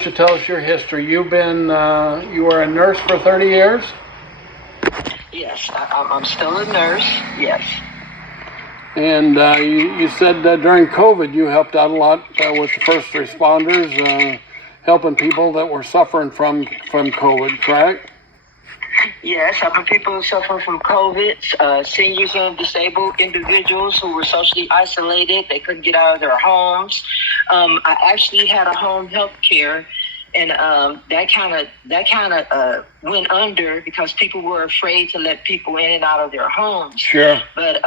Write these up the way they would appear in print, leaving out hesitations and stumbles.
To tell us your history. You were a nurse for 30 years? Yes, I'm still a nurse, yes. And you said that during COVID you helped out a lot with the first responders, helping people that were suffering from COVID, correct? Yes, helping people suffering from COVID, seniors and disabled individuals who were socially isolated. They couldn't get out of their homes. I actually had a home health care, and that kind of went under because people were afraid to let people in and out of their homes. Sure. But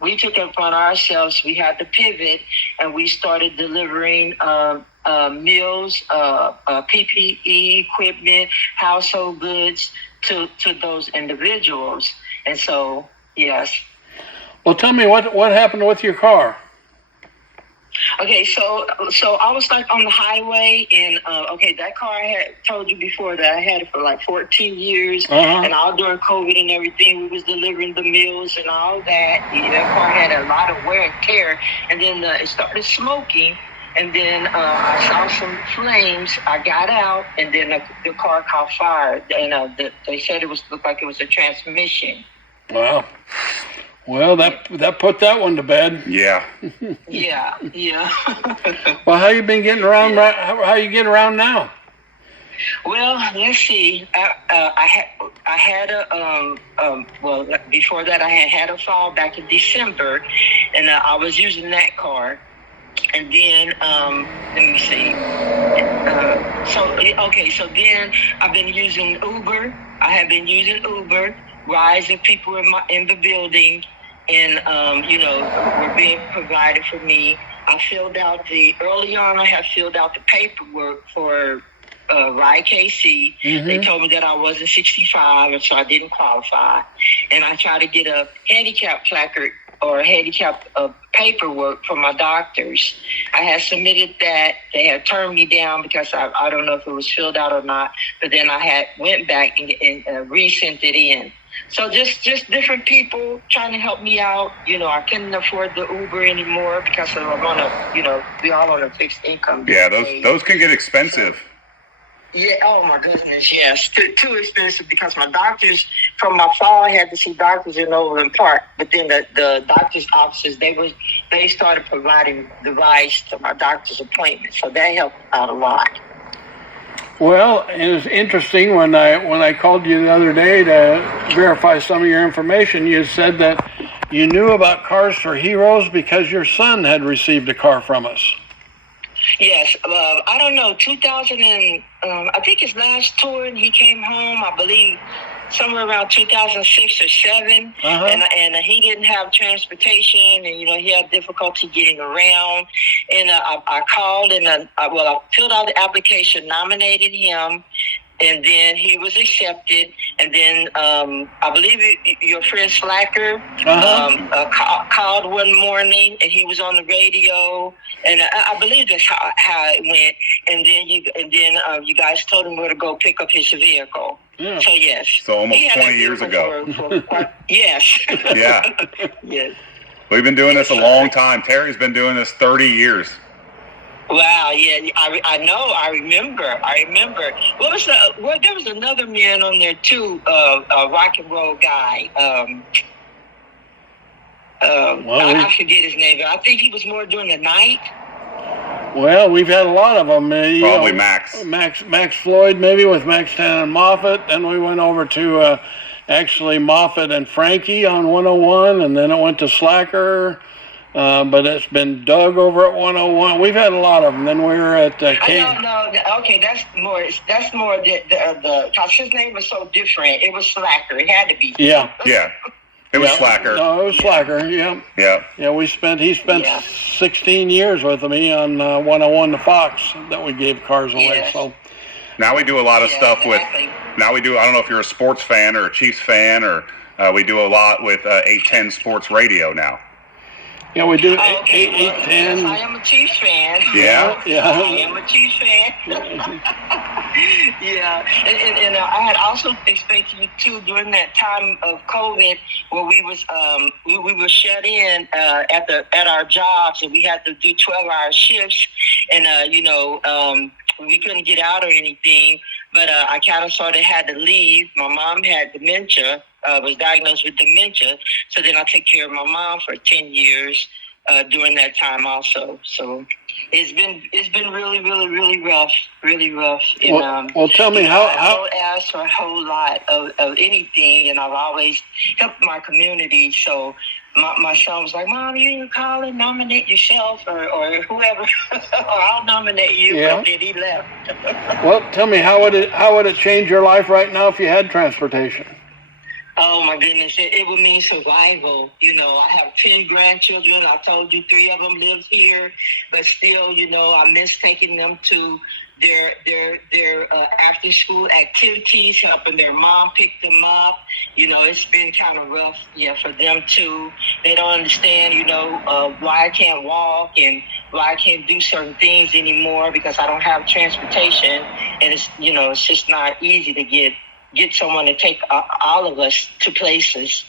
we took it upon ourselves. We had to pivot, and we started delivering meals, PPE equipment, household goods to those individuals. And so, yes. Well, tell me what happened with your car. Okay, so I was like on the highway, and that car I had told you before that I had it for like 14 years, and all during COVID and everything, we was delivering the meals and all that. That car had a lot of wear and tear, and then it started smoking. And then I saw some flames. I got out, and then the car caught fire. And they said looked like it was a transmission. Wow. Well, that put that one to bed. Yeah. Yeah. Well, how you been getting around? Yeah. How you get around now? Well, let's see. I had before that I had a fall back in December, and I was using that car. And then, let me see. So then I've been using Uber. I have been using Uber, rising people in the building, and were being provided for me. Early on I had filled out the paperwork for Ride KC. Mm-hmm. They told me that I wasn't 65, and so I didn't qualify. And I tried to get a handicap placard or handicap paperwork from my doctors. I had submitted that. They had turned me down because I don't know if it was filled out or not, but then I went back and resent it in. So just different people trying to help me out. I couldn't afford the Uber anymore because I'm on we all on a fixed income. Yeah, those can get expensive. Yeah, oh my goodness, yes. Too expensive because my doctors, from my fall, I had to see doctors in Overland Park. But then the doctor's offices, they started providing the rides to my doctor's appointments. So that helped out a lot. Well, it was interesting when I called you the other day to verify some of your information. You said that you knew about Cars for Heroes because your son had received a car from us. Yes, I don't know, 2000 and I think his last tour, and he came home, I believe, somewhere around 2006 or 7, and he didn't have transportation, and he had difficulty getting around, and I called and I filled out the application, nominated him, and then he was accepted. And then I believe your friend Slacker called one morning, and he was on the radio, and I believe that's how it went. And then you guys told him where to go pick up his vehicle. Yeah. So yes. So almost 20 years ago. Yes. Yeah. Yes. We've been doing this a long time. Terry's been doing this 30 years. Wow, yeah, I know, I remember. There was another man on there too, a rock and roll guy. I forget his name, but I think he was more during the night. Well, we've had a lot of them. Probably Max. Max Floyd, maybe, with Max Tan and Moffat. Then we went over to actually Moffat and Frankie on 101, and then it went to Slacker. But it's been Doug over at 101. We've had a lot of them. Then we were at No. Okay, that's more the because his name was so different. It was Slacker. It had to be. Yeah. It was Slacker. No, it was Slacker. Yeah. Yeah. He spent 16 years with me on 101 to Fox that we gave cars away. Yes. So now we do a lot of stuff exactly. I don't know if you're a sports fan or a Chiefs fan, or we do a lot with 810 Sports Radio now. Yeah, we do. 810. Yes, I am a Chiefs fan. Yeah? I am a Chiefs fan. Yeah, and I had also explained to you too during that time of COVID where we were shut in at our jobs, and we had to do 12-hour shifts, and we couldn't get out or anything. But I kind of sort of had to leave. My mom had dementia, was diagnosed with dementia, so then I took care of my mom for 10 years during that time also. So it's been really, really, really rough, really rough. And, well, tell me I don't ask for a whole lot of anything, and I've always helped my community. So my son was like, "Mom, you need to call and nominate yourself or whoever, or I'll nominate you." Yeah. And then he left. Well, tell me how would it change your life right now if you had transportation? Oh my goodness, it would mean survival. I have 10 grandchildren. I told you 3 of them live here, but still, I miss taking them to their after school activities, helping their mom pick them up. It's been kind of rough, for them too. They don't understand, why I can't walk and why I can't do certain things anymore because I don't have transportation, and it's just not easy to get someone to take all of us to places,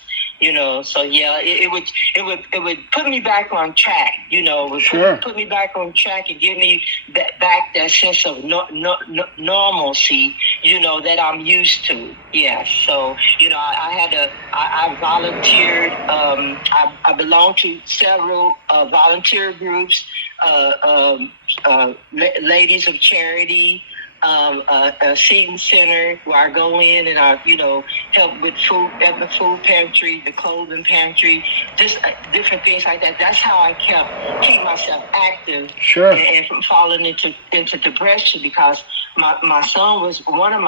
So yeah, it would put me back on track, Sure. put me back on track and give me back that sense of normalcy, that I'm used to. Yeah. So I volunteered. I belong to several volunteer groups, Ladies of Charity. A seating center where I go in and I, help with food at the food pantry, the clothing pantry, just different things like that. That's how I keep myself active. Sure. And from falling into depression because one of my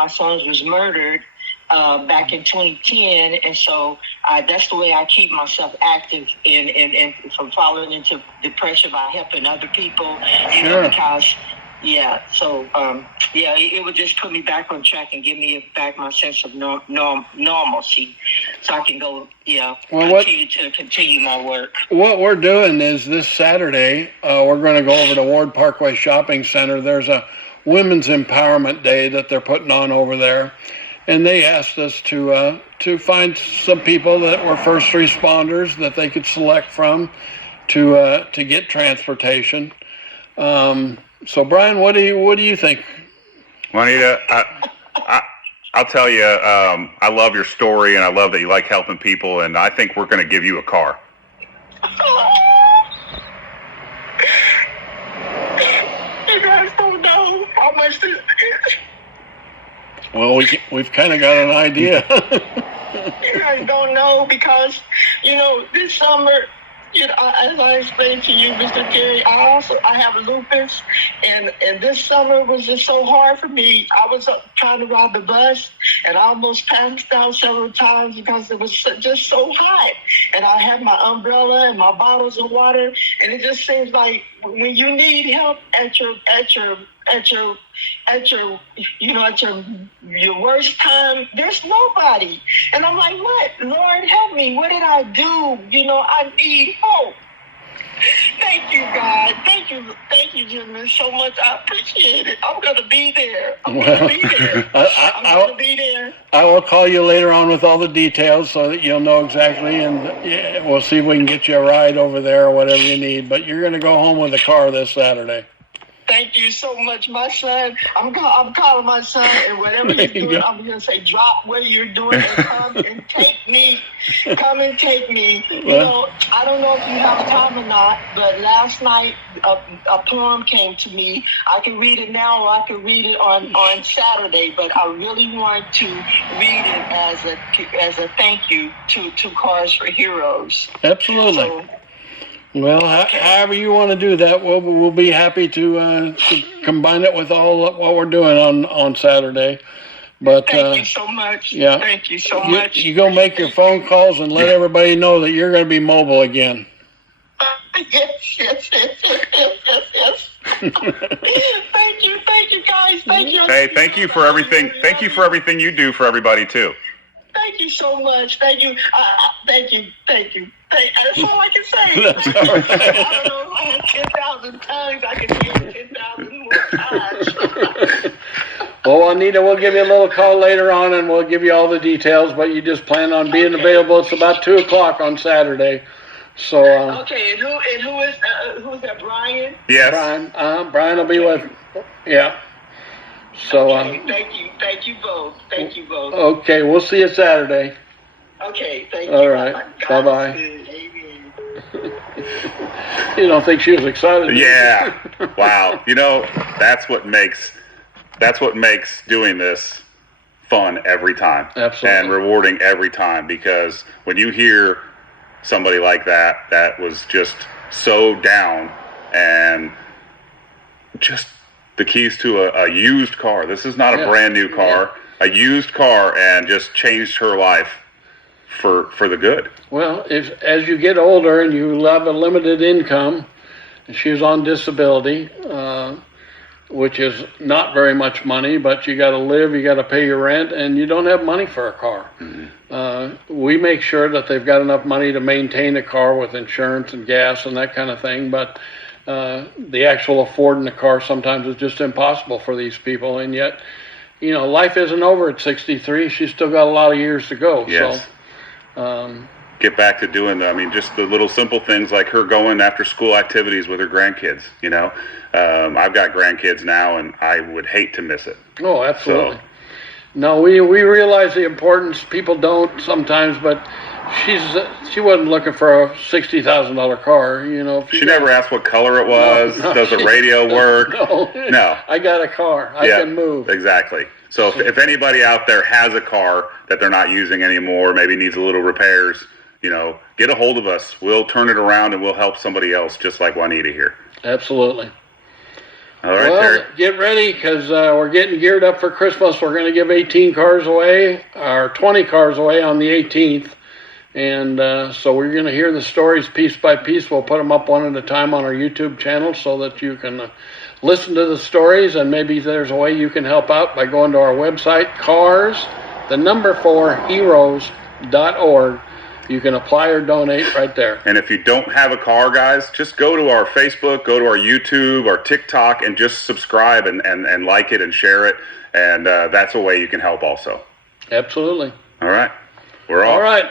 sons was murdered back in 2010, and so that's the way I keep myself active and from falling into depression by helping other people. Sure. Because. Yeah, so it would just put me back on track and give me back my sense of normalcy, so I can go, continue my work. What we're doing is this Saturday, we're going to go over to Ward Parkway Shopping Center. There's a Women's Empowerment Day that they're putting on over there, and they asked us to find some people that were first responders that they could select from to get transportation. So, Brian, what do you think? Juanita, I'll tell you, I love your story, and I love that you like helping people, and I think we're going to give you a car. You guys don't know how much this is. Well, we've kind of got an idea. You guys don't know because, this summer, as I explained to you, Mr. Terry, I have lupus, and this summer was just so hard for me. I was trying to ride the bus, and I almost passed out several times because it was just so hot. And I had my umbrella and my bottles of water, and it just seems like when you need help at your worst time, there's nobody. And I'm like, what? Lord, help me. What did I do? I need help. Thank you, God. Thank you, Jimmy, so much. I appreciate it. I'm going to be there. I'm going to be there. I will call you later on with all the details so that you'll know exactly, and we'll see if we can get you a ride over there or whatever you need. But you're going to go home with a car this Saturday. Thank you so much, my son. I'm calling my son, and whatever he's doing, I'm going to say, drop what you're doing and come and take me. Come and take me. I don't know if you have time or not, but last night a poem came to me. I can read it now, or I can read it on Saturday, but I really want to read it as a thank you to Cars for Heroes. Absolutely. So, well, however you want to do that, we'll be happy to combine it with all what we're doing on Saturday. But thank you so much. Yeah, thank you so much. You go make your phone calls and let everybody know that you're going to be mobile again. Yes. Thank you, guys. Thank you. Hey, thank you for everything. Thank you for everything you do for everybody too. Thank you so much. Thank you. Thank you. That's all I can say. That's all right. I don't know if I had 10,000 tongues. I could say 10,000 more times. Well, Juanita, we'll give you a little call later on, and we'll give you all the details. But you just plan on being available. It's about 2:00 on Saturday. So. Okay, and who is that? Brian. Yes. Brian will be with. Yeah. So. Okay, thank you both. Okay, we'll see you Saturday. Okay, thank you. All right. Bye-bye. Amen. You don't think she was excited? Yeah. Wow. You know, that's what makes doing this fun every time. Absolutely. And rewarding every time, because when you hear somebody like that was just so down, and just the keys to a used car. This is not a brand new car, a used car, and just changed her life for the good. Well, as you get older and you have a limited income, she was on disability, which is not very much money, but you got to live, you got to pay your rent, and you don't have money for a car. We make sure that they've got enough money to maintain a car with insurance and gas and that kind of thing, but the actual affording a car sometimes is just impossible for these people. And yet, you know, life isn't over at 63. She's still got a lot of years to go. Yes. So, get back to doing just the little simple things like her going after school activities with her grandkids. You know, I've got grandkids now, and I would hate to miss it. Oh, absolutely. So. No, we realize the importance. People don't sometimes, but she wasn't looking for a $60,000 car. You know, She never asked what color it was. No, Does the radio work? No. I got a car. I can move. Exactly. So if anybody out there has a car that they're not using anymore, maybe needs a little repairs, you know, get a hold of us. We'll turn it around and we'll help somebody else, just like Juanita here. Absolutely. All right, well, Terry. Get ready, because we're getting geared up for Christmas. We're going to give 18 cars away, or 20 cars away on the 18th. And so we're going to hear the stories piece by piece. We'll put them up one at a time on our YouTube channel so that you can listen to the stories, and maybe there's a way you can help out by going to our website, heroes.org. You can apply or donate right there. And if you don't have a car, guys, just go to our Facebook, go to our YouTube, our TikTok, and just subscribe and like it and share it. And that's a way you can help also. Absolutely. All right. We're off. All right.